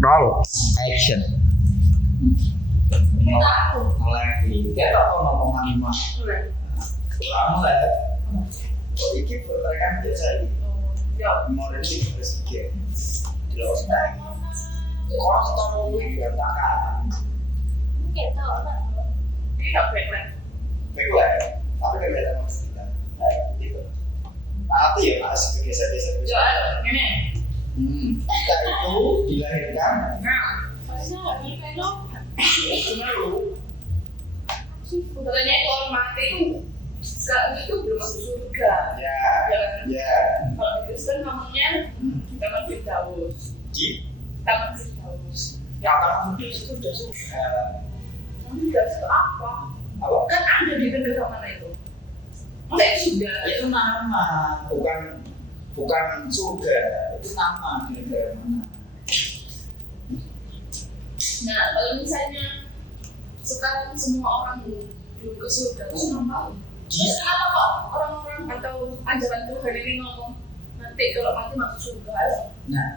roll action. Lagi kita tak ngomong lima kurang lah. Iki pertanyaan biasa ini. Mau ini harus pikir di luar sana. Kalau kita mau berantakan, baiklah. Tapi kan ada maksud kita. Gitu. Nanti ya mas geser-geser. Kita itu dilahirkan. Sebenarnya itu orang mati itu sekarang itu belum masuk surga. Ya. Kalau di Kristen namanya Taman Firdaus. Taman Firdaus. Yang Taman Firdaus itu udah surga. Taman Firdaus itu apa? Kan ada di negara mana itu? Masa itu sudah? Itu nama, bukan surga. Itu nama di negara mana? Nah, kalau misalnya sekarang semua orang dulu ke surga, terus ngapain? Terus kenapa kok orang-orang atau ajaran Tuhan ini ngomong nanti kalau mati masuk surga? Nah,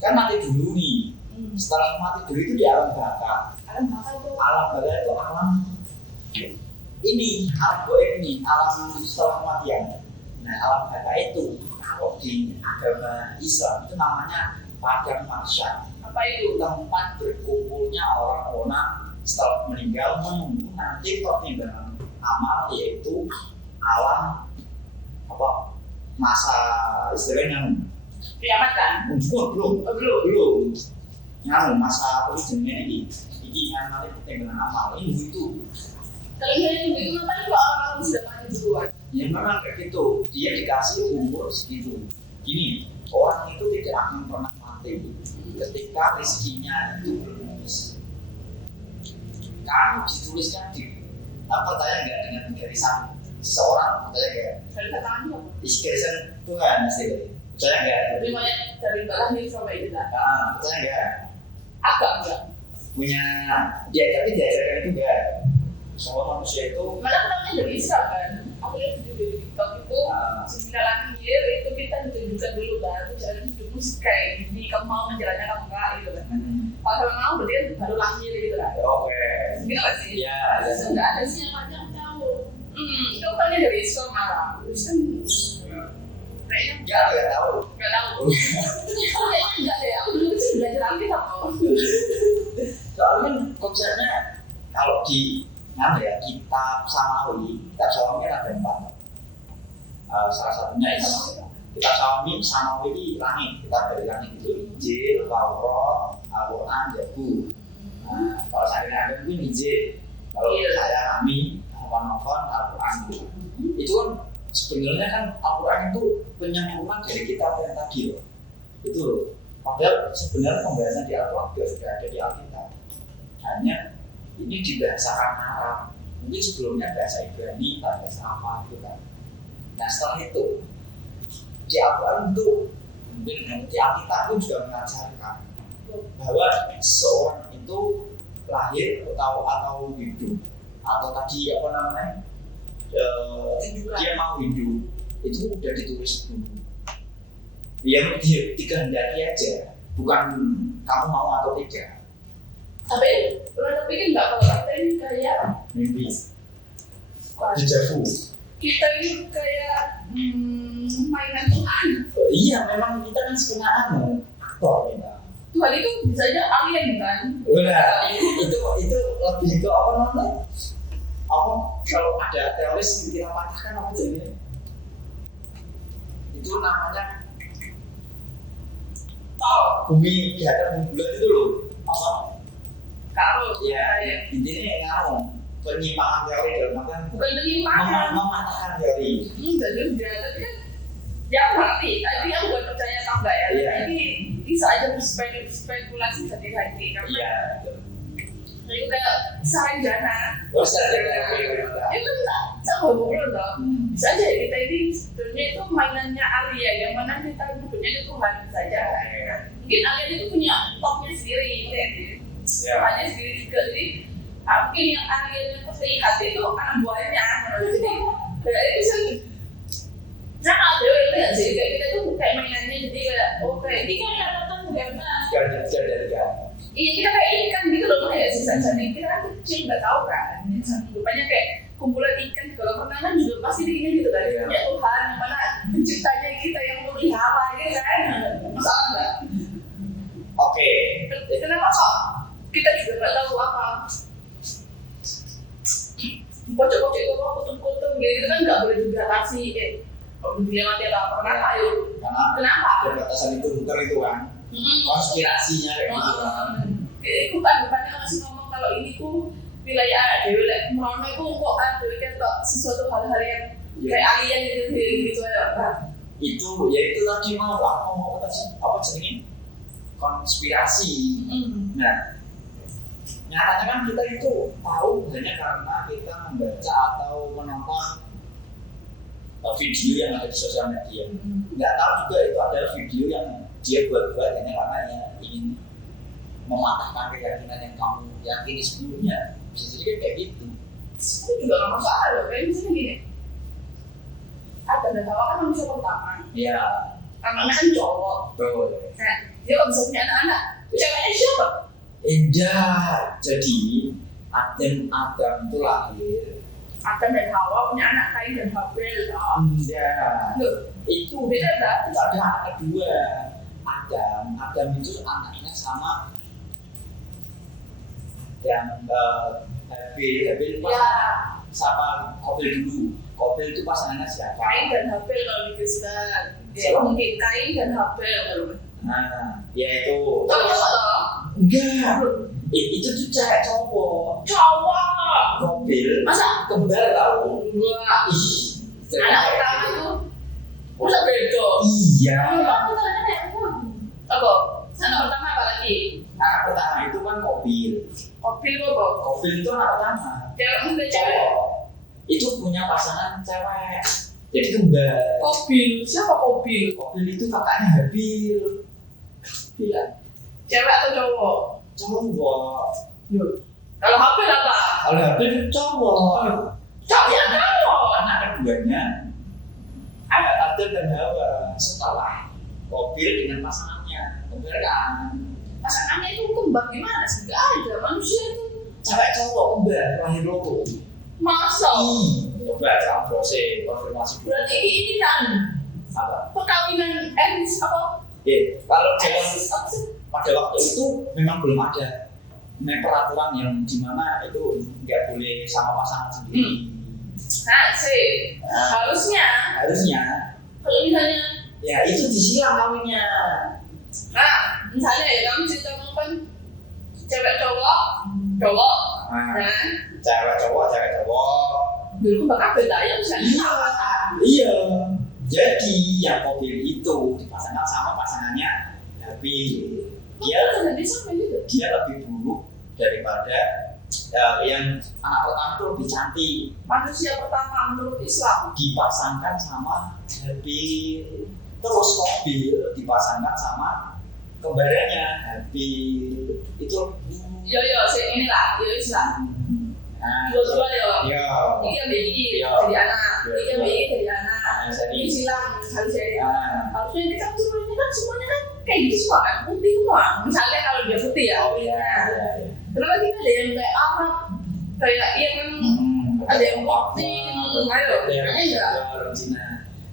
kan mati dulu nih. Setelah mati dulu itu di alam baka. Alam baka itu alam ini, alam goib nih, alam setelah kematian. Nah, alam baka itu kalau di agama Islam itu namanya padang mahsyar. apa itu? Tempat berkumpulnya orang-orang setelah meninggal menunggu nanti pertimbangan amal, yaitu alam masa istilahnya Kiamat kan? belum masa perjanjian ini nanti pertimbangan amal ini itu. Kalau misalnya itu ngapain kalau orang sudah mati duluan? Ya memang kayak gitu, dia dikasih umur segitu. Gini, orang itu tidak akan pernah mati ketika rezekinya itu belum habis. Kamu ditulisnya pertanyaan nggak dengan garisan seseorang, pertanyaan nggak? Dari kata-kata apa? Garisan Tuhan istilahnya. Percaya nggak? Dimana dari lahir sampai itu lah. Percaya nggak? Agak enggak. Punya dia, tapi diajarkan itu nggak? Semua manusia itu. Malah namanya dari Islam kan. Aku lihat video di TikTok itu semenjak lahir itu kita ditunjukkan dulu kan jalan hidupmu kayak gini, kamu mau menjalannya kamu enggak gitu kan. Kalau kamu mau berarti kan baru lahir gitu kan. Oke. Gitu nggak sih? Iya. Enggak ada sih yang macam tahu. Itu kan dari Islam malah. Islam kayaknya Nggak tahu. nggak tahu. Kayaknya enggak deh. Aku dulu sih belajar Alkitab kok. Soalnya kan konsepnya kalau di kitab Samawi kan ada 4. Salah satunya itu kitab Samawi ini langit, kitab dari langit itu Injil, Taurat, Al-Quran, Zabur. Kalau saya ada mungkin Injil, kalau saya kami Al-Quran, gitu. Itu kan sebenarnya kan Al-Quran itu penyempurnaan dari kitab yang tadi loh. Itu loh. Padahal sebenarnya pembahasan di Al-Quran juga sudah ada di Alkitab. Hanya ini di bahasa Arab, mungkin sebelumnya bahasa Ibrani, bahasa apa gitu kan. Nah setelah itu di Al-Quran itu mungkin di Alkitab itu juga mengajarkan bahwa seorang itu lahir atau hidup atau tadi dia mau hidup itu udah ditulis dulu. Yang dikehendaki aja, bukan kamu mau atau tidak. Tapi pernah terpikir nggak kalau kita ini kayak Mimpi. Dejavu. kita ini kayak mainan Tuhan. Iya, memang kita kan sebenarnya aktor kita. Tuhan itu bisa aja alien kan? Udah, itu lebih ke apa namanya? Kalau ada teoris kita patahkan apa jadi? Itu namanya bumi di atas bulan itu loh. Apa? Karut. Ya, intinya ngaruh penyimpangan teori dalam artian Bukan penyimpangan. mematahkan teori. Jadi tapi kan ya aku ngerti. Tapi aku bukan percaya atau enggak ya. Iya. Tapi bisa aja berspekulasi hati-hati karena Iya. itu kayak sarjana. Terus ada teori. Itu kan sama ngobrol dong. Bisa aja kita ini sebetulnya itu mainannya Alia yang mana kita sebetulnya itu Tuhan bisa aja. Mungkin Alia itu punya topnya sendiri gitu ya. Tuhannya sendiri juga. Jadi mungkin yang Alia yang terlihat itu anak buahnya. Jadi kayak itu sih. Nah, ada yang lihat sih kayak kita tuh kayak mainannya jadi kayak kayak ini kan datang karena Jalan. iya kita kayak ikan gitu loh ya sisa-sisa kita kan kecil nggak tahu kan rupanya kayak kumpulan ikan di kolam renang juga pasti bikinnya gitu kan punya Tuhan yang mana penciptanya kita yang melihara gitu kan masalah nggak? Oke. Kenapa kok kita juga nggak tahu apa pojok-pojok itu kok kutung-kutung gitu kan nggak boleh dibatasi dia mati atau apa kenapa ayo kenapa Batasan itu bukan itu kan konspirasinya kayak gitu kan itu kan bukannya masih ngomong kalau ini ku wilayah dewi mau itu kok dewi kan sesuatu hal-hal yang kayak alien gitu ya itu ya itu tadi mau apa jenis konspirasi. Nah nyatanya kan kita itu tahu hanya karena kita membaca atau menonton video yang ada di sosial media. Nggak tahu juga itu adalah video yang dia buat-buat hanya karena ya ingin mematahkan keyakinan yang kamu yakini sebelumnya. Bisa jadi kayak gitu. Itu juga nggak masalah loh. Kayak misalnya gini, ada dan Hawa kan manusia pertama. Iya. Anaknya kan cowok. Betul. Nah, dia kalau bisa punya anak-anak, ceweknya siapa? Enggak. Jadi Adam itu lahir. Adam dan Hawa punya anak Kain dan Habel. Enggak. Loh, Itu beda tak? itu ada anak kedua. Adam itu anaknya sama yang Habil Ya, sama Kobil dulu. Kobil itu pasangannya siapa? Kain dan Habel kalau di Kristen. Ya, Siapa? mungkin Kain dan Habel kalau. Nah, ya itu. Cowok loh. Enggak. Itu tuh cewek cowok. Cowok. Kobil. Masa Kembar tahu? enggak? Ih. Anak pertama itu masa beda? Iya. Apa? Anak pertama apa lagi? Anak pertama itu kan Kobil. Kopi apa? Kobil itu anak pertama. Cewek muda cewek. Cowok. Itu punya pasangan cewek. Jadi kembar. Kopi. Siapa Kopi? Kobil itu kakaknya Habil. Iya. Cewek atau cowok? Cowok. Kalau Habel apa? Kalau Habil itu cowok. Cowok yang cowok. Anak keduanya Adam dan Hawa setelah Kobil dengan pasangannya kembar kan. Pasangannya itu kembang gimana sih? Gak ada manusia itu. Cewek cowok kembar lahir loro. Masa? Coba jangan proses konfirmasi dulu. Berarti ini kan Apa? perkawinan apa? Kalau dalam Apa sih? pada waktu itu memang belum ada peraturan yang dimana itu nggak boleh sama pasangan sendiri. Nah, sih harusnya kalau misalnya Ya itu disilang kawinnya. nah misalnya ya kamu cerita kan cewek cowok Nah, nah cewek cowok. dulu kan bakal beda ya misalnya Iya. Jadi yang Kobil itu dipasangkan sama pasangannya Habil. Dia lebih buruk daripada yang anak pertama itu lebih cantik. manusia pertama menurut Islam Dipasangkan sama Habil. Terus Kobil dipasangkan sama kembarannya Habil. Itu yo inilah yo Islam dua ya Iya. ini yang begini Iya. jadi anak ini yang begini jadi anak Jadi ini silang harusnya ah, ini kan semuanya kan kayak gitu semua kan putih semua misalnya kalau dia putih ya oh iya. kenapa kita ada yang kayak Arab kayak iya kan ada yang putih ayo enggak Cina.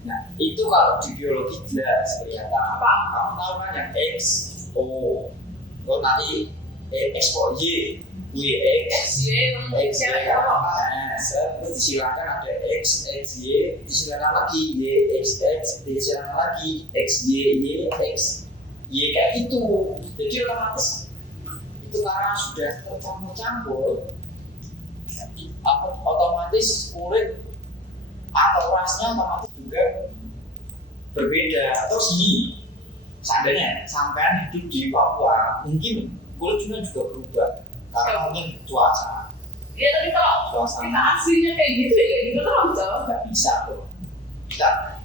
Nah, itu kalau di biologi jelas kelihatan. apa Kamu tahu kan yang X, O, kalau nanti X O Y, Y X, cewek apa terus disilakan ada X, Y, disilakan lagi Y, X, disilakan lagi X, Y, X, Y kayak itu. Jadi otomatis itu karena sudah tercampur-campur, otomatis kulit atau rasnya otomatis juga berbeda. Terus gini, seandainya sampean hidup di Papua, mungkin kulitnya juga berubah karena mungkin cuaca. ya tapi kalau kita aslinya kayak gitu ya kayak gitu terus Nggak bisa bro.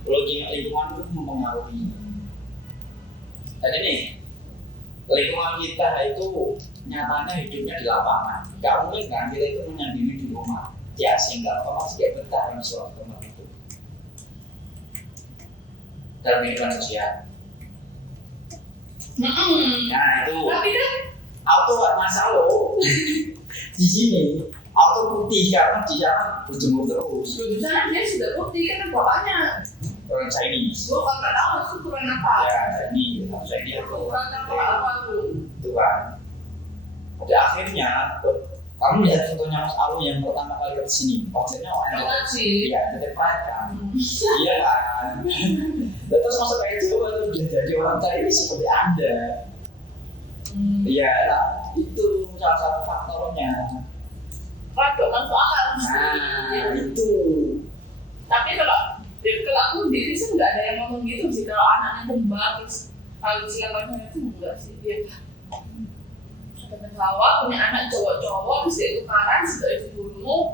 Lingkungan itu mempengaruhi. Dan ini lingkungan kita itu nyatanya hidupnya di lapangan. Nggak mungkin kan kita itu menyendiri di rumah. Ya sehingga otomatis dia betah dengan suatu tempat itu. Dalam lingkungan sosial. Nah itu Tapi kan auto gak masalah. Di sini auto putih karena di sana berjemur terus. di sana dia sudah putih kan bapaknya. Orang Chinese. Gue kan nggak tahu itu turun apa. Ya Chinese atau Turun apa tuh? itu kan. Pada akhirnya kamu lihat fotonya Mas Alu yang pertama kali ke sini, objeknya Enggak sih. iya, ada pride kan, iya kan. Dan terus masuk kayak Jawa tuh dia jadi orang Chinese seperti Anda. Iya, itu salah satu faktornya. Rada masuk akal sih. Nah, itu. Tapi kalau aku di sini nggak ada yang ngomong gitu sih. Kalau anaknya kembar terus kalau silakannya itu enggak sih dia. Temen Hawa punya anak cowok-cowok terus dia tukaran sudah dibunuh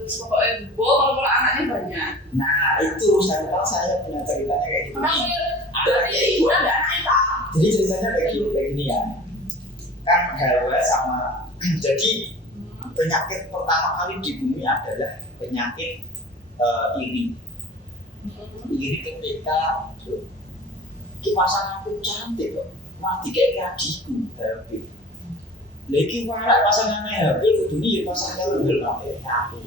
terus pokoknya kalau anaknya banyak. Nah, itu saya punya ceritanya kayak gitu. Ada ibu ada anak tak. Jadi ceritanya kayak gini ya. Kan Hawa sama jadi penyakit pertama kali di bumi adalah penyakit iri. Iri ketika ini pasanganku cantik kok, mati kayak adikku Habil. Lagi mana pasangannya Habil kudunya ya pasangan Habil kayak aku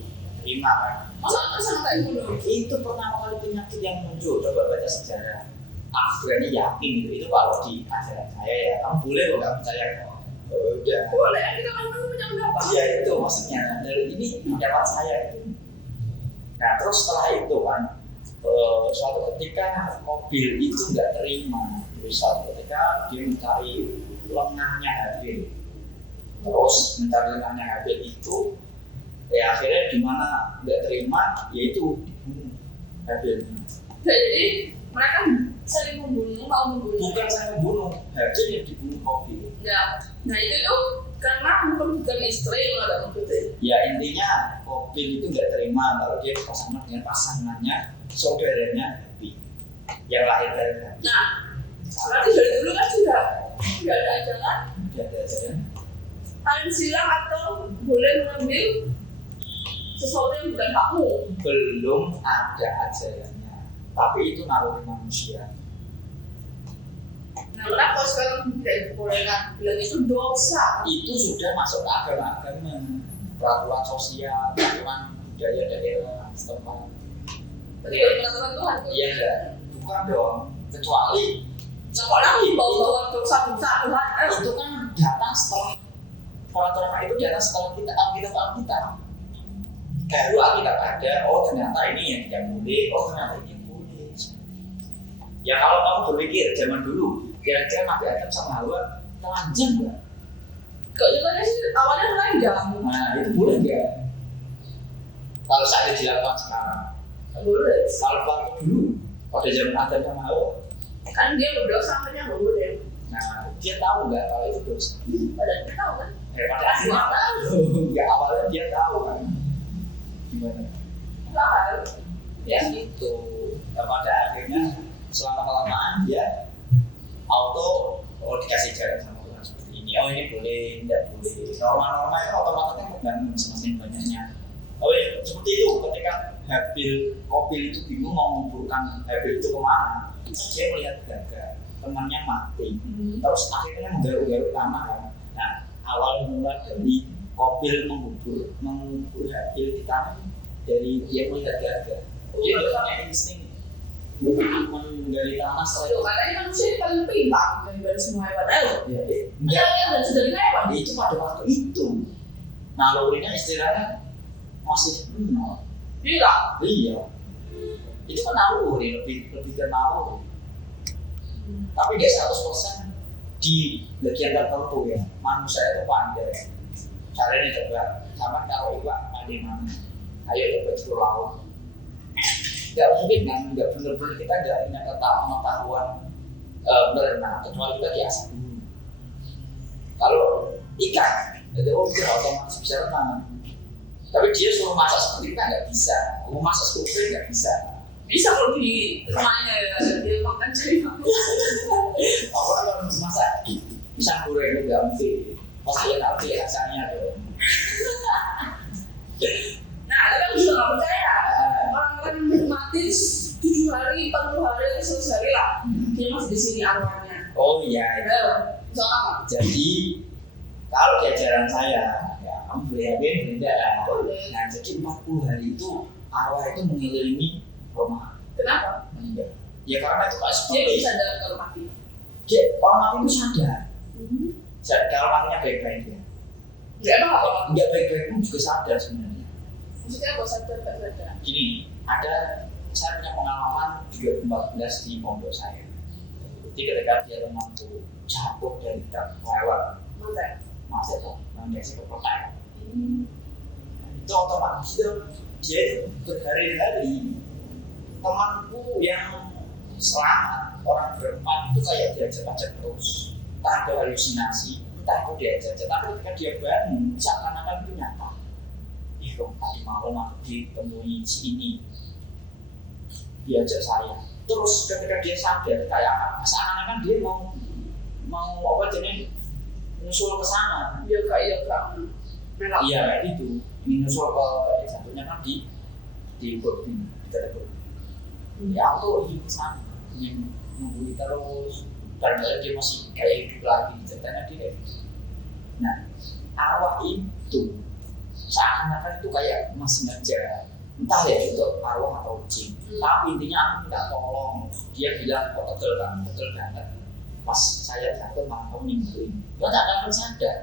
terima kan. Masa sampai bunuh? Itu pertama kali penyakit yang muncul. Coba baca sejarah. Aku berani yakin itu kalau di ajaran saya ya. Kamu boleh kok nggak percaya kok. Udah. Boleh, kita kan punya pendapat. Iya itu maksudnya dari ini pendapat saya itu. Nah terus setelah itu kan suatu ketika mobil itu nggak terima. Jadi suatu ketika dia mencari lengahnya Habil. Terus mencari lengahnya Habil itu ya akhirnya di mana nggak terima yaitu dibunuh Habil. Jadi mereka saling membunuh, mau membunuh. Bukan saya membunuh, Habil yang dibunuh Habil. Nah itu tuh karena bukan istri yang ada maksudnya. Ya intinya Habil itu nggak terima kalau dia berpasangan dengan pasangannya saudaranya Habil yang lahir dari Habil. Nah berarti dari dulu kan sudah nggak ada ajaran. Tidak ada ajaran. Kalian silang atau boleh mengambil sesuatu yang bukan hakmu. Belum ada ajarannya, tapi itu naluri manusia. Nah kenapa sekarang tidak diperbolehkan? Bilang itu dosa. Itu sudah masuk ke agama-agama, peraturan sosial, peraturan budaya daerah setempat. Berarti kalau peraturan Tuhan. Iya enggak? Bukan dong, kecuali Nah lagi bawa dosa-dosa Tuhan. itu kan datang setelah peraturan itu datang setelah kita Alkitab. Baru Alkitab ada, oh ternyata ini yang tidak boleh, oh ternyata ini yang boleh. Ya kalau kamu berpikir zaman dulu, kira-kira Nabi Adam sama Hawa telanjang nggak? Kejutannya sih awalnya telanjang. Nah itu boleh nggak? Kalau saya dilakukan sekarang, Boleh. kalau waktu dulu pada zaman Adam sama Hawa, Kan dia berdosa makanya nggak boleh. nah dia tahu nggak kalau itu dosa? Padahal dia tahu kan. Pada akhirnya nggak awalnya dia tahu kan gimana? Tahu. Ya gitu. Dan pada akhirnya selama kelamaan dia auto dikasih jalan sama Tuhan seperti ini. Oh ini boleh, tidak boleh. Norma-norma itu otomatis terbangun semakin banyaknya. Oh ya, seperti itu ketika Habil itu bingung mau mengumpulkan Habil itu kemana, dia melihat gagal, temannya mati. Terus akhirnya menggaruk-garuk tanah kan. Nah awal mula dari Habil mengubur Habil di tanah dari dia melihat gagal. Dia tidak punya insting menggali tanah setelah itu. Katanya manusia ini paling pintar dari semua hewan aja. Enggak, Dan sudah hewan. itu pada waktu itu nalurinya istilahnya masih nol. Iya. Itu kan naluri, lebih ke naluri. Tapi dia 100% di bagian tertentu ya. Manusia itu pandai. Caranya coba sama kalau iwak pandai mana. Ayo coba explore laut. Gak mungkin kan, gak bener-bener kita gak punya pengetahuan berenang, kecuali kita biasa dulu. Kalau ikan, itu kita otomatis bisa renang. Tapi dia suruh masak seperti kita nggak bisa, mau masak seperti nggak bisa. Bisa kalau di rumahnya ya, dia makan cari makan. Apa kalau masak pisang goreng itu nggak mungkin. Pasti ya tahu ya rasanya dong. Nah, tapi aku juga nggak percaya. Orang-orang yang mati 7 hari, 40 hari, 100 hari lah, dia masih di sini arwahnya. Oh iya. Soalnya Jadi kalau di ajaran saya, ya kamu boleh yakin beda kan? Nah jadi 40 hari itu arwah itu mengelilingi rumah kenapa? meninggal. Ya karena itu kayak Dia seperti bisa dalam kalau mati. dia orang mati itu sadar. Kalau matinya baik-baik ya. Enggak apa-apa. Nggak baik-baik pun juga sadar sebenarnya. Maksudnya apa sadar nggak sadar? Gini, saya punya pengalaman 2014 di pondok saya. Jadi ketika dia mampu jatuh dari truk lewat, masih kok, nanti ke kota. Itu otomatis dia itu berhari-hari. Temanku yang selamat, orang berempat itu kayak diajak-ajak terus. Entah ada halusinasi, entah itu diajak-ajak. Tapi ketika dia bangun, seakan-akan itu nyata. Ih, kok tadi malam aku ditemui si ini, diajak saya. Terus ketika dia sadar, kayak seakan-akan dia mau apa jenis nyusul ke sana. Iya kak. Iya kayak gitu. Ingin nyusul ke satunya kan di Bogor, di Telepon. Ya aku ingin ke sana, ingin menghubungi terus. Padahal dia masih kayak hidup lagi, ceritanya dia kayak gitu. Nah, arwah itu seakan-akan itu kayak masih ngejar, entah ya itu arwah atau jin. Tapi intinya aku minta tolong. Dia bilang kok betul banget. Pas saya jatuh mau nimbuin, dia tak akan sadar.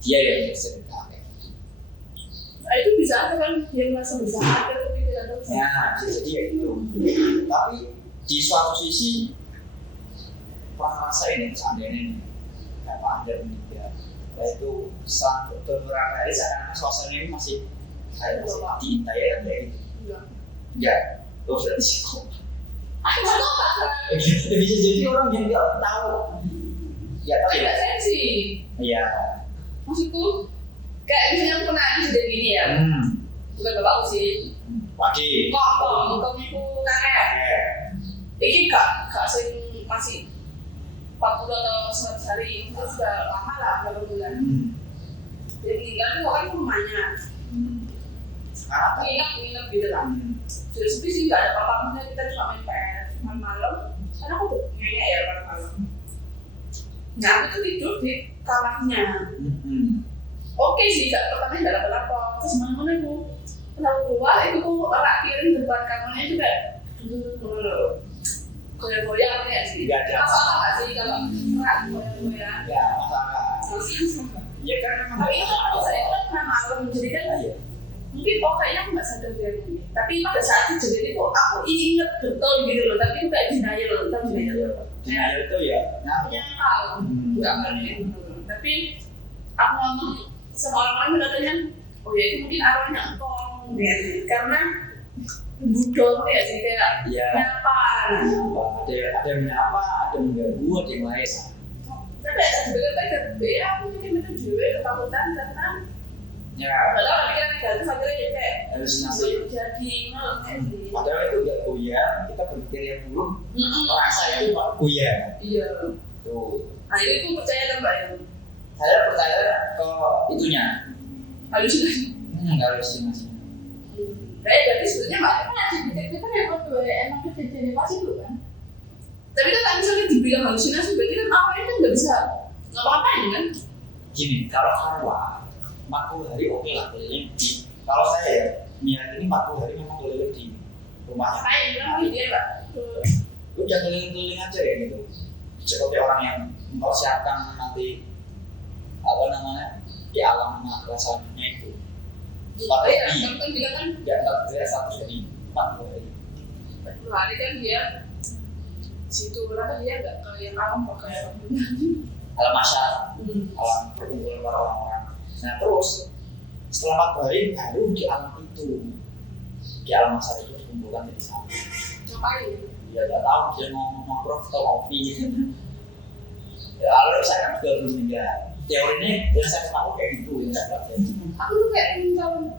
Dia yang cerita kayak gitu. Nah, itu bisa aja kan dia merasa bersalah tapi tidak tahu. Ya, jadi kayak gitu. Tapi di suatu sisi pernah rasain ya seandainya ini apa Anda meninggal, itu selang beberapa hari seakan-akan suasana ini masih kayak masih diintai ya kayak gitu. Enggak, lo berarti psikopat. Bisa jadi orang yang nggak tahu. Ya tahu ya. Sensi. Iya. Maksudku kayak misalnya aku pernah jadi gini ya. Bukan bapakku sih. Wadi. Kok kakek. Ini kak sering masih 40 atau 100 hari itu sudah lama lah berapa bulan. Dia meninggal tuh kan rumahnya. Nginep gitu lah. Sudah sepi sih nggak ada apa-apa, kita cuma main PS malam. Karena aku nyanyi ya malam. Nah aku tuh tidur di kamarnya. Oke sih, pertamanya nggak ada apa-apa. Terus mana aku lalu keluar itu aku arah kiri depan kamarnya itu kayak goyang-goyang ya sih. Masalah nggak sih kalau goyang-goyang? Ya masalah. Ya kan memang. Tapi itu aku saya kan pernah malam, jadi kan mungkin kayaknya aku nggak sadar dia mungkin. Tapi pada saat kejadian itu aku inget betul gitu loh. Tapi itu kayak denial, tahu denial? Denial itu ya. Nyangkal, nggak ngerti. Tapi aku ngomong sama orang-orang katanya, oh ya itu mungkin arwahnya engkong, karena budol ya sih kayak nyapa. Ada yang menyapa, ada yang mengganggu, ada yang lain. Tapi ada juga kan aku mungkin itu juga ketakutan karena ya. Padahal pikiran negatif akhirnya kayak halusinasi. Jadi padahal itu enggak goyah, kita berpikir yang buruk, merasa itu goyah. Iya. Tuh. Nah ini aku percaya kan mbak ya. Saya percaya ke itunya. Halusinasi. Halusinasi. Berarti sebetulnya mbak kan ada pikir-pikir yang emang kejadian pas itu kan. Tapi kan tak misalnya dibilang halusinasi berarti kan apa itu nggak bisa ngapa-ngapain kan? Gini, kalau arwah 40 hari oke lah keliling di. Kalau saya ya, meyakini 40 hari memang keliling di rumahnya. Ngapain? Kenapa dia mbak? Udah keliling-keliling aja ya gitu. Seperti orang yang mempersiapkan nanti apa namanya di alam rasanya itu. Iya, kan bilang kan ya 4 satu jadi 40 hari. 40 hari kan dia situ berapa dia nggak ke yang alam pakai alam masyarakat, alam perkumpulan para orang-orang. Nah terus setelah 40 hari baru di alam itu, di alam masyarakat itu dikumpulkan jadi satu. Ngapain? Ya nggak tahu dia mau nongkrong atau ngopi. Ya kalau saya kan juga belum meninggal. Teorinya yang saya tahu kayak gitu ya. Aku tuh kayak kalau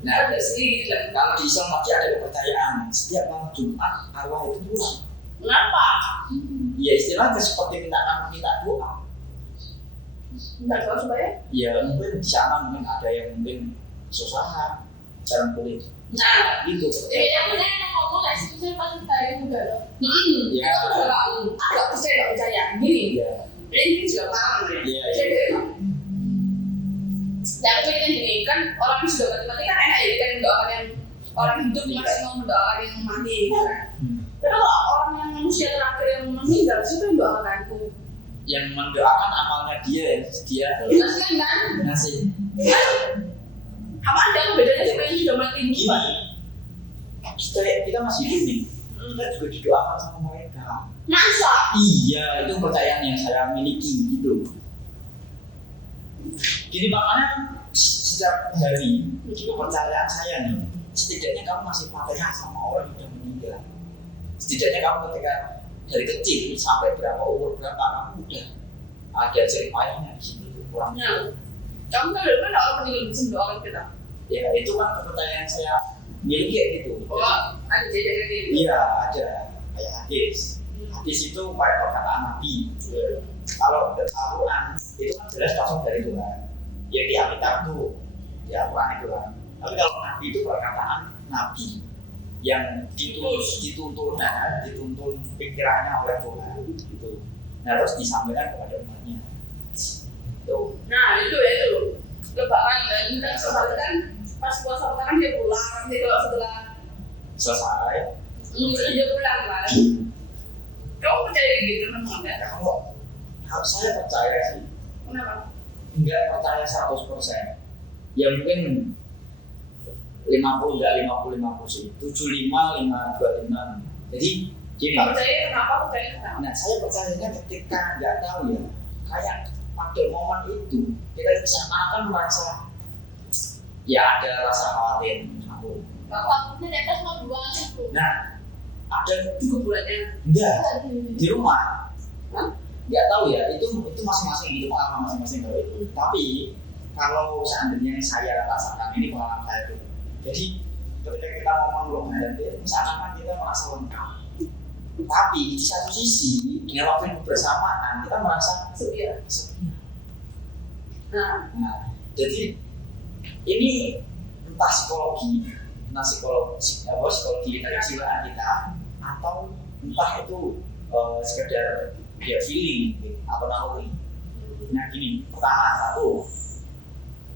nah ada sih kalau di Islam masih ada kepercayaan setiap malam Jumat arwah itu pulang. Kenapa? Ya istilahnya seperti minta doa. Minta doa supaya? Ya mungkin di sana mungkin ada yang mungkin susah, jarang kulit Nah, gitu. Yang percaya yang kamu lah itu saya pasti saya juga loh. Ya. itu juga agak percaya nggak percaya. Gini, Iya. ini juga paham ya. Iya. Jadi, ya aku pikirkan gini, kan orang yang sudah mati kan enak ya, kan mendoakan yang orang hidup masih mau mendoakan yang mati gitu kan. Tapi kalau orang yang manusia terakhir yang meninggal, siapa yang mendoakan aku? Yang mendoakan amalnya dia Kasihan kan? ngasih. Apa ada bedanya sama yang sudah mati ini? Kita masih hidup nih. Kita juga didoakan sama mereka. Masa? Iya, itu kepercayaan yang saya miliki gitu. Jadi makanya setiap hari kepercayaan saya nih, setidaknya kamu masih fatihah sama orang yang sudah meninggal. Setidaknya kamu ketika dari kecil sampai berapa umur berapa kamu udah ada jerih payahnya di situ kurangnya. Nah, kamu kan dari mana orang meninggal bisa mendoakan kita? Ya itu kan kepercayaan saya miliki gitu. Oh, ada jejak gitu. Iya ada kayak hadis. Hadis itu kayak perkataan Nabi. Kalau Al-Quran itu kan jelas langsung dari Tuhan. Yang di Alkitab itu di Al-Quran itu kan. Tapi kalau Nabi itu perkataan Nabi yang dituntun pikirannya oleh Tuhan gitu. Nah terus disampaikan kepada umatnya. Tuh. Nah itu ya itu lebaran dan kita sebenarnya kan pas puasa pertama dia pulang nanti kalau setelah Selesai. dia pulang kan. Kamu percaya gitu memang enggak? Kalau saya percaya sih, Kenapa? enggak percaya 100%. Ya mungkin 50 enggak 50 sih. 75 25. Jadi gini. Percaya kenapa? Percaya kenapa? Nah, saya percayanya ketika nggak tahu ya, kayak pada momen itu kita bisa akan merasa ya ada rasa khawatir. Waktunya di atas mau dua itu. Nah, ada Di kuburannya. enggak di rumah. Hah? Nggak tahu ya, itu masing-masing itu pengalaman masing-masing kalau itu. Tapi kalau seandainya saya rasakan ini pengalaman saya dulu. Jadi ketika kita ngomong Ramadan itu misalkan kita merasa lengkap. Tapi di satu sisi dengan waktu yang bersamaan kita merasa Sepi ya. sepi. Nah, Nah, jadi ini entah psikologi kejiwaan kita atau entah itu sekedar ya feeling gitu, atau naluri. Nah gini, pertama satu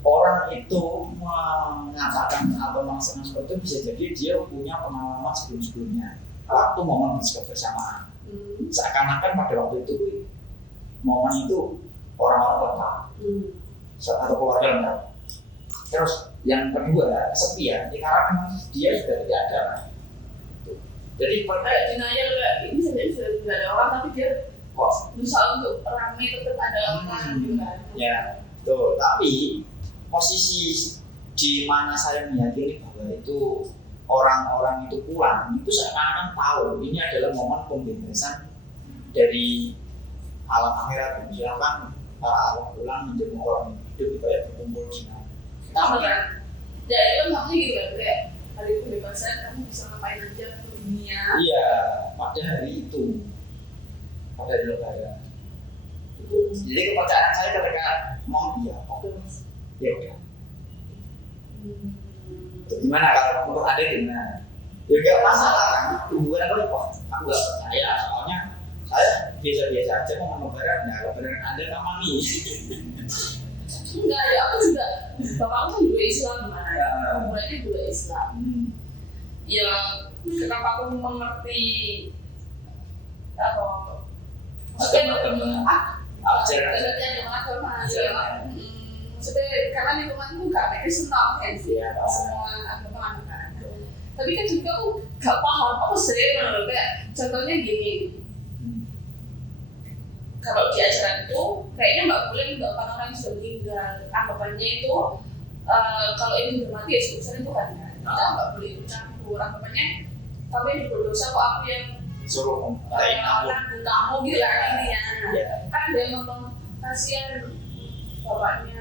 orang itu mengatakan atau melaksanakan seperti itu bisa jadi dia punya pengalaman sebelum-sebelumnya waktu momen bersamaan. Seakan-akan pada waktu itu momen itu orang-orang lengkap atau keluarga lengkap. Terus yang kedua sepi ya, karena memang dia sudah tidak ada. Jadi kayak denial kayak ini saja sudah tidak ada orang tapi dia kok berusaha untuk ramai tetap ada orang gitu kan. ya tuh, tapi posisi di mana saya meyakini bahwa itu orang-orang itu pulang itu seakan-akan tahu ini adalah momen pembebasan dari alam akhirat. Misalkan para awak pulang menjadi orang hidup kayak berkumpul di sana. Tapi kan, ya itu kan makanya gitu kan kayak hari kebebasan kamu bisa ngapain aja ke dunia. Iya, pada hari itu, pada hari lebaran. Jadi kepercayaan saya ketika mau iya, oke mas, ya udah. Gimana kalau menurut Anda gimana? Ya gak masalah kan, hubungan aku kok aku gak percaya, soalnya saya biasa-biasa aja mau lebaran, nah lebaran Anda sama nih. Enggak ya, aku juga bapakku kan juga Islam kan, umurnya juga Islam. Ya kenapa aku mengerti apa? Ajaran agama ya. Maksudnya karena lingkunganku gak Kristen kan sih, semua agama kan. Tapi kan juga aku gak paham apa sih kayak contohnya gini. Kalau di ajaran itu kayaknya nggak boleh mendoakan orang yang sudah meninggal. Anggapannya itu kalau ini sudah mati ya sebesar itu kan kita nggak boleh bercampur. Anggapannya kamu yang berdosa kok aku yang Suruh nanggung kamu gitu kan intinya. Kan ada yang ngomong kasihan bapaknya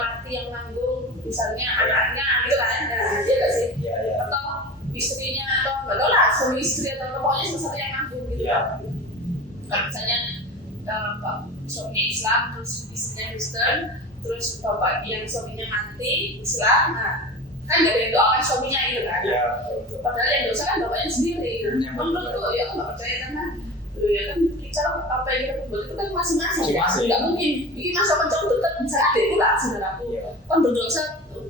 mati yang nanggung misalnya anaknya gitu kan. Nah dia nggak sih atau istrinya atau nggak tahu lah suami istri atau pokoknya sesuatu yang nanggung gitu. Kan misalnya suaminya Islam terus istrinya Kristen terus bapak yang suaminya mati Islam, nah kan nggak ada yang doakan suaminya gitu kan. Ya, betul. Padahal yang dosa kan bapaknya sendiri. Iya, Menurutku ya aku nggak percaya karena ya kan kita apa yang kita perbuat itu kan masing-masing. Masing-masing. Nggak mungkin. Ini masa kencang dekat misalnya adikku lah saudaraku. Iya. Kan berdosa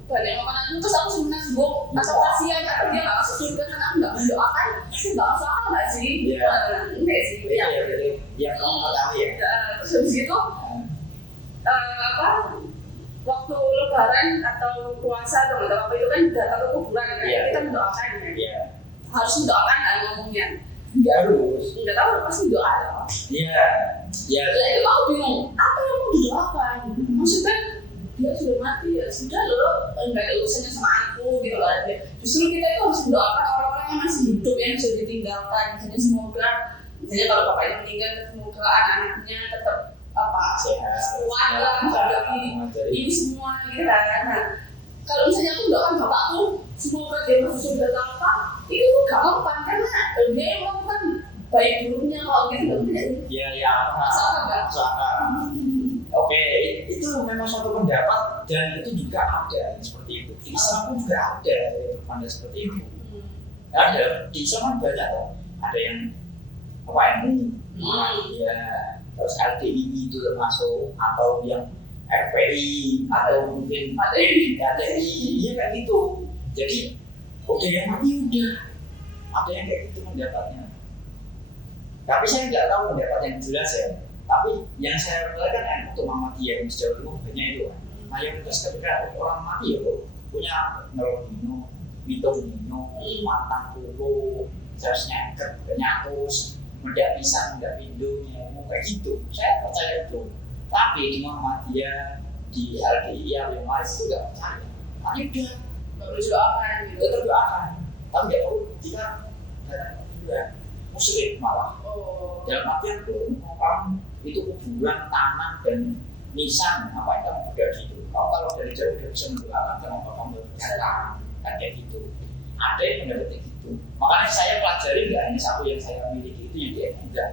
banyak makanan terus aku sebenarnya gue atau kasihan atau dia nggak masuk surga karena aku nggak mendoakan nggak masuk akal nggak sih? Iya. Enggak sih. Iya, Ya. yang kamu ketahui ya. Terus habis itu apa waktu lebaran atau puasa atau nggak tahu apa itu kan datang ke kuburan kan Iya. kita mendoakan kan Iya. harus mendoakan kan ngomongnya Harus. nggak tahu pasti doa dong. Iya. Ya. Lah itu aku bingung apa yang mau didoakan maksudnya dia sudah mati ya sudah loh nggak ada urusannya sama aku gitu kan justru kita itu harus mendoakan orang-orang yang masih hidup yang sudah ditinggalkan misalnya semoga misalnya kalau bapaknya meninggal semoga anak-anaknya tetap apa Sehat. kuat lah menghadapi ini semua gitu kan. Nah, kalau misalnya aku doakan bapakku semoga dia masuk surga atau apa itu tuh gampang karena dia yang melakukan baik buruknya kalau gitu nggak mungkin. Iya, ya. Masuk akal nggak? Masuk akal. Oke, itu memang suatu pendapat dan itu juga ada seperti itu. Di Islam pun juga ada yang berpandang seperti itu. Ada di Islam kan banyak loh. Ada yang apa ya, terus LDII itu termasuk atau yang FPI atau mungkin HTI, iya kayak gitu. Jadi udah yang mati udah, ada yang kayak gitu pendapatnya. Tapi saya nggak tahu pendapat yang jelas ya. Tapi yang saya lihat kan untuk Muhammadiyah di Jawa Timur banyak itu kan. Mayoritas ketika orang mati ya punya ngelodino, mitongino, matang puluh, terus nyangket, nyakus, mendak pisang, mendak pindonya, kayak gitu. Saya percaya itu. Tapi di Muhammadiyah, di LDI yang lain itu nggak percaya. Tapi udah Nggak perlu doakan gitu. tetap doakan. Tapi nggak perlu kita datang juga muslim malah. Oh. Dalam artian orang itu kuburan, tanah dan nisan apa yang kamu berada di itu. Kalau dari jauh udah bisa mendoakan kenapa kamu datang kan kayak gitu. Ada yang mendapat kayak gitu. Makanya saya pelajari nggak hanya satu yang saya miliki itu yang dia enggak.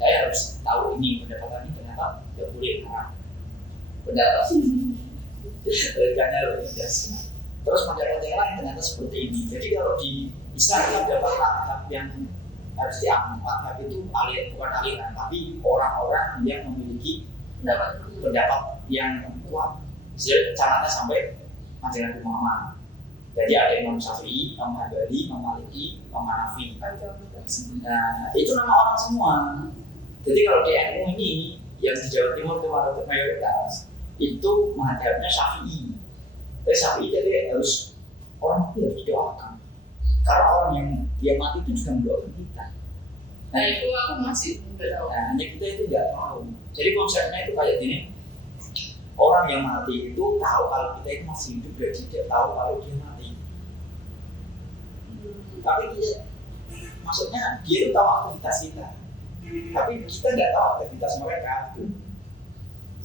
Saya harus tahu ini pendapatan ini ternyata nggak boleh haram. Pendapat rekannya luas. Terus pendapat yang lain ternyata seperti ini. Jadi kalau di Islam itu ada mazhab yang harus diambil. Mazhab itu bukan aliran, tapi orang-orang yang memiliki pendapat yang kuat. Jadi caranya sampai ajaran Muhammad. Jadi ada Imam Syafi'i, Imam Hambali, Imam Maliki, Imam Hanafi. Nah, itu nama orang semua. Jadi kalau di NU ini yang di Jawa Timur itu mayoritas itu mazhabnya Syafi'i. Jadi Syafi'i jadi harus orang itu harus didoakan. Karena orang yang dia mati itu juga mendoakan kita. Nah itu aku masih nggak tahu. Nah, hanya kita itu nggak tahu. Jadi konsepnya itu kayak gini. Orang yang mati itu tahu kalau kita itu masih hidup dan tidak tahu kalau dia mati. Tapi dia, maksudnya dia itu tahu aktivitas kita. Tapi kita nggak tahu aktivitas mereka.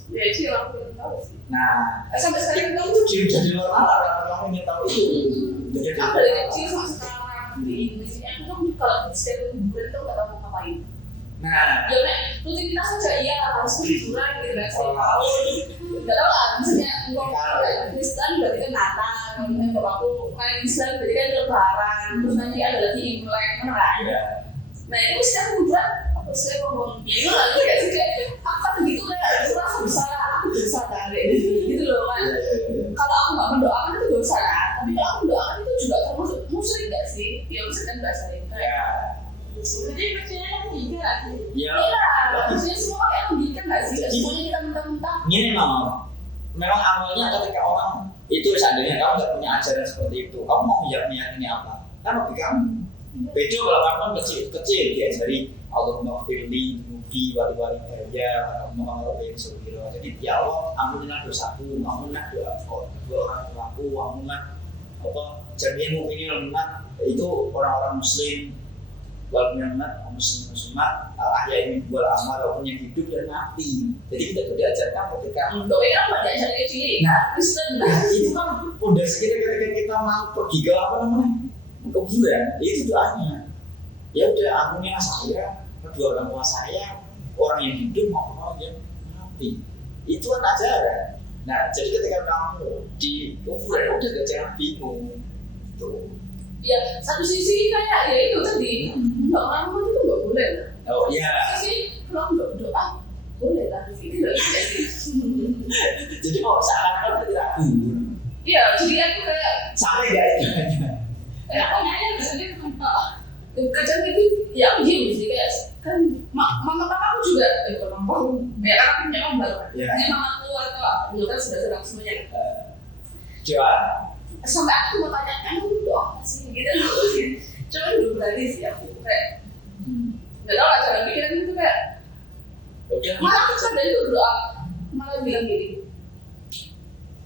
Ya itu yang aku belum tahu sih. Nah, Sampai sekarang itu jadi normal orang kamu ingin tahu itu. Jadi aku dari kecil sampai sekarang di Indonesia aku tuh kalau setiap liburan tuh nggak tahu mau ngapain. nah, Ya udah rutinitas aja iya harus liburan gitu kan setiap tahun. Nggak tahu lah misalnya ngomong Kristen berarti kan Natal, kalau misalnya bapakku main Islam berarti kan Lebaran, terus nanti ada lagi Imlek, mana kan? ya, Nah itu setiap liburan aku sering ngomong gitu lagi kayak sih kayak apa begitu kayak itu rasa bersalah aku bersalah gitu loh kan. Kalau aku nggak mendoakan itu dosa kan, tapi kalau aku mendoakan itu juga termasuk musyrik nggak sih? Ya musyrik kan bahasa itu kayak. ya, Jadi maksudnya kan tiga lah sih. ya. Iya, maksudnya semua kayak pendidikan nggak sih? Nggak semuanya kita mentah-mentah. Ini memang awalnya ketika orang itu seandainya kamu nggak punya ajaran seperti itu, kamu mau meyakini apa? Kan bagi kamu beda kalau kamu kan kecil diajari Allahumma firli nubi wali-wali daya Allahumma wali surgiro. Jadi ya Allah ampunilah dosaku, ampunilah doa orang tuaku, ampunilah apa jami'mu ini lemah itu orang-orang muslim wal minat muslimat ahya ini wal amal walaupun yang hidup dan mati. Jadi kita tuh diajarkan ketika Doa kan banyak acara kecil. nah Kristen. itu kan udah sekitar ketika kita mau pergi ke apa namanya kuburan itu doanya ya udah ampunilah saya kedua orang tua saya orang yang hidup maupun orang yang mati itu kan ajaran. Nah, jadi ketika kamu di kuburan udah gak jangan bingung tuh. Ya satu sisi kayak ya itu tadi nggak lama itu nggak boleh lah. Oh iya. Sisi kalau nggak doa boleh lah itu nggak Jadi mau seakan-akan tidak gugur. Iya, jadi aku kayak Sampai gak istilahnya. Pokoknya biasanya kadang itu ya aku diem sih kayak kan mama papaku juga bukan mamaku ya kan aku punya om baru Iya. punya mamaku atau dulu kan sudah sedang semuanya Gimana? sampai aku mau tanya emang itu apa sih gitu cuman belum berani sih aku kayak nggak tahu lah cara pikiran itu kayak Udah. malah aku sadar itu berdoa malah bilang gini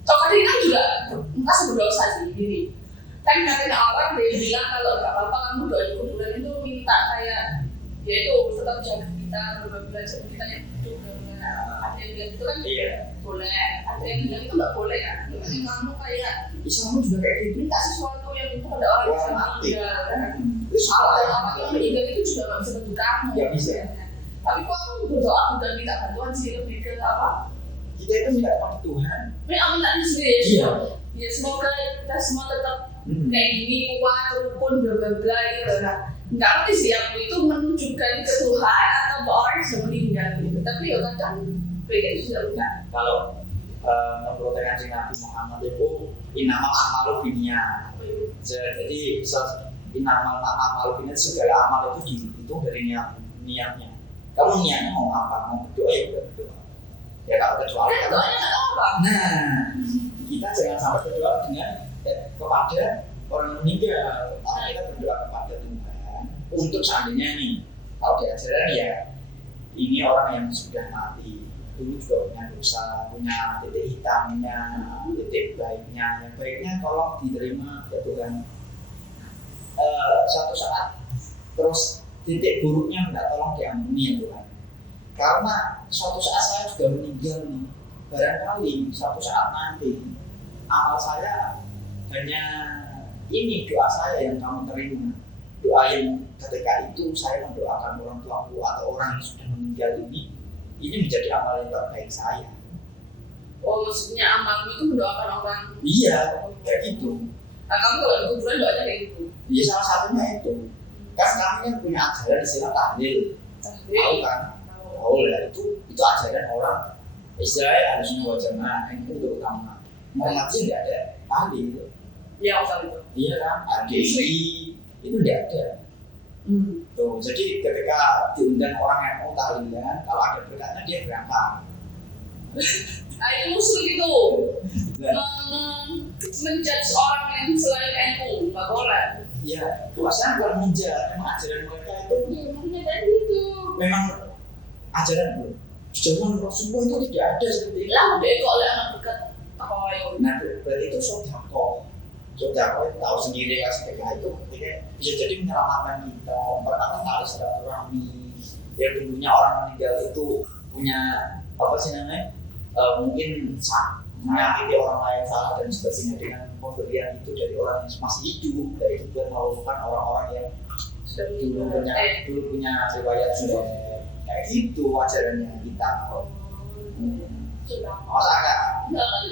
kadang kan juga entah berdosa sih gini kan katanya orang dia bilang kalau nggak apa-apa kamu doa di kuburan itu minta kayak ya itu tetap jaga kita belajar kita yang hidup ada yang bilang itu kan Iya. boleh ada yang bilang itu nggak boleh kan kamu kayak Islam juga kayak gitu. minta sesuatu yang kepada orang yang sudah mati. meninggal kan Itu salah. dan orang yang meninggal itu juga nggak bisa bantu kamu Nggak bisa. tapi kok aku berdoa bukan minta bantuan sih lebih ke apa Kita itu minta kepada Tuhan. minta sendiri Iya. ya semoga kita semua tetap kayak gini kuat rukun bla bla bla gitu nah nggak ngerti sih aku itu menunjukkan ke Tuhan atau ke orang yang sudah meninggal gitu tapi ya kadang kayak itu sudah bukan Kalau menurut Nabi Muhammad itu inamal amalu binia. Jadi inamal amalu binia segala amal itu dihitung dari niatnya. Kamu niatnya mau apa? Mau berdoa ya udah berdoa. Ya kalau kecuali kan doanya nggak tahu apa nah kita jangan sampai berdoa dengan kepada orang yang meninggal. Tapi kita berdoa kepada Tuhan untuk seandainya nih kalau di ajaran ya ini orang yang sudah mati dulu juga punya dosa, punya titik hitamnya, titik baiknya. Yang baiknya tolong diterima ya Tuhan. Suatu saat terus titik buruknya minta tolong diampuni ya Tuhan. Karena suatu saat saya juga meninggal nih. Barangkali suatu saat nanti amal saya hanya ini doa saya yang kamu terima. Doa yang ketika itu saya mendoakan orang tuaku atau orang yang sudah meninggal ini menjadi amal yang terbaik saya. oh maksudnya amalmu itu mendoakan orang Iya, kayak gitu. nah kamu kalau di kuburan doanya kayak gitu Iya salah satunya itu. Kan kami kan punya ajaran istilah tahlil. Tahu kan? Tahu lah itu ajaran orang istilahnya harusnya wajahnya itu terutama. Muhammadiyah tidak ada tahlil. ya usah itu Iya kan? ADI itu tidak ada. Tuh, jadi ketika diundang orang yang mau tahlilan, kalau ada berkatnya dia berangkat. nah itu musuh gitu menjudge orang yang selain NU nggak boleh Ya, puasanya bukan menjat, memang ajaran mereka itu ya makanya dari itu memang ajaran zaman Rasulullah itu tidak ada seperti itu. lah udah kok oleh anak dekat apa yang Nah, berarti itu sodako itu tahu sendiri kan sedekah itu ketika bisa jadi menyelamatkan kita, mempereratkan tali silaturahmi. Ya dulunya orang meninggal itu punya apa sih namanya? Mungkin menyakiti orang lain salah dan sebagainya dengan pemberian itu dari orang yang masih hidup, yaitu buat melakukan orang-orang yang dulu punya riwayat sudah kayak gitu ajarannya kita. Masa enggak?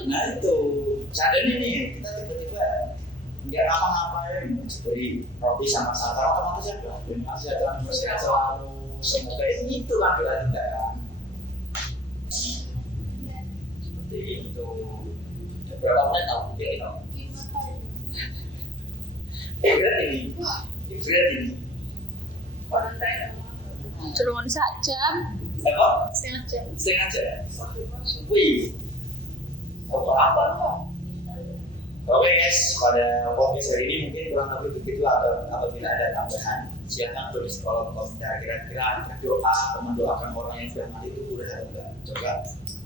Nah itu seandainya nih kita tiba-tiba nggak ngapa-ngapain diberi roti sama sate otomatis ya doa terima kasih Tuhan bersehat selalu semoga itu kan doa kita kan seperti itu. Berapa menit tau mungkin itu berat ini orang tanya Cuma sak jam, apa? setengah jam. Setengah jam wih apa Oke guys, pada podcast hari ini mungkin kurang lebih begitu atau tidak ada tambahan. Silahkan tulis kolom komentar kira-kira ada doa atau mendoakan orang yang sudah mati itu boleh atau enggak. Coba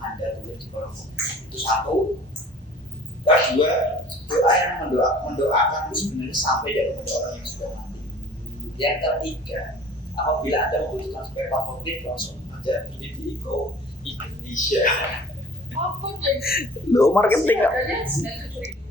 Anda tulis di kolom komentar. Itu satu. Kedua, doa yang mendoakan itu sebenarnya sampai kepada orang yang sudah mati. Yang ketiga, apabila Anda membutuhkan spare part favorit langsung aja pilih di Iko Indonesia. apa deh Lo marketing. adanya 9 kecurigaan